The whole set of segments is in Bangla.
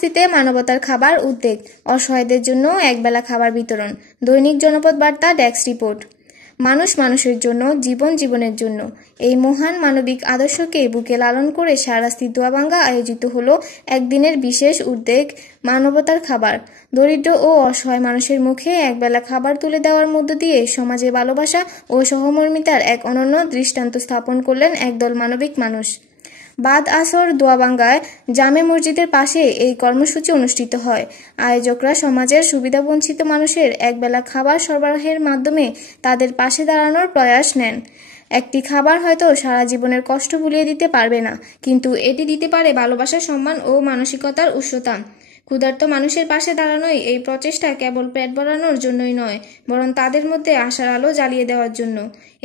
শাহরাস্তিতে মানবতার খাবার উদ্যোগ, অসহায়দের জন্য একবেলা খাবার বিতরণ। দৈনিক জনপদ বার্তা ডেস্ক রিপোর্ট। মানুষ মানুষের জন্য, জীবন জীবনের জন্য, এই মহান মানবিক আদর্শকে বুকে লালন করে শাহরাস্তি দোয়াবাঙ্গা আয়োজিত হলো একদিনের বিশেষ উদ্যোগ মানবতার খাবার। দরিদ্র ও অসহায় মানুষের মুখে একবেলা খাবার তুলে দেওয়ার মধ্য দিয়ে সমাজে ভালোবাসা ও সহমর্মিতার এক অনন্য দৃষ্টান্ত স্থাপন করলেন একদল মানবিক মানুষ। বাদ আসর দোয়াবাঙ্গায় জামে মসজিদের পাশে এই কর্মসূচি অনুষ্ঠিত হয়। আয়োজকরা সমাজের সুবিধাবঞ্চিত মানুষের একবেলা খাবার সরবরাহের মাধ্যমে তাদের পাশে দাঁড়ানোর প্রয়াস নেন। একটি খাবার হয়তো সারা জীবনের কষ্ট ভুলিয়ে দিতে পারবে না, কিন্তু এটি দিতে পারে ভালোবাসা, সম্মান ও মানসিকতার উষ্ণতা। ক্ষুধার্ত মানুষের পাশে দাঁড়ানোই এই প্রচেষ্টা কেবল পেট ভরানোর জন্যই নয়, বরং তাদের মধ্যে আশার আলো জ্বালিয়ে দেওয়ার জন্য।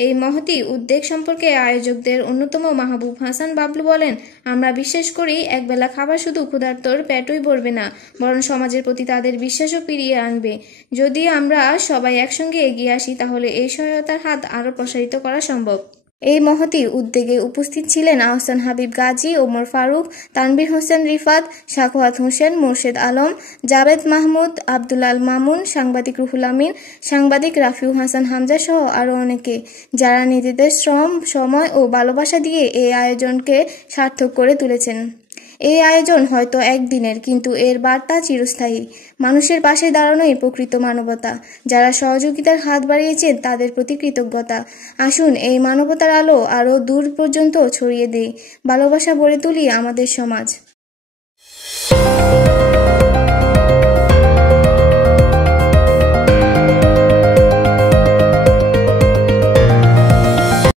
এই মহতী উদ্যোগ সম্পর্কে আয়োজকদের অন্যতম মাহবুব হাসান বাবলু বলেন, আমরা বিশ্বাস করি একবেলা খাবার শুধু ক্ষুধার্তর পেটই ভরবে না, বরং সমাজের প্রতি তাদের বিশ্বাসও ফিরিয়ে আনবে। যদি আমরা সবাই একসঙ্গে এগিয়ে আসি, তাহলে এই সহায়তার হাত আরও প্রসারিত করা সম্ভব। এই মহতী উদ্যোগে উপস্থিত ছিলেন আহসান হাবিব গাজী, ওমর ফারুক, তানভীর হোসেন রিফাত, সাখাওয়াত হোসেন, মোর্শেদ আলম, জাবেদ মাহমুদ, আব্দুল আল মামুন, সাংবাদিক রুহুল আমিন, সাংবাদিক রাফিউ হাসান হামজা সহ আরও অনেকে, যারা নিজেদের শ্রম, সময় ও ভালোবাসা দিয়ে এই আয়োজনকে সার্থক করে তুলেছেন। এই আয়োজন হয়তো একদিনের, কিন্তু এর বার্তা চিরস্থায়ী। মানুষের পাশে দাঁড়ানোই প্রকৃত মানবতা। যারা সহযোগিতার হাত বাড়িয়েছেন তাদের প্রতি কৃতজ্ঞতা। আসুন এই মানবতার আলো আরও দূর পর্যন্ত ছড়িয়ে দেই, ভালোবাসা গড়ে তুলি আমাদের সমাজ।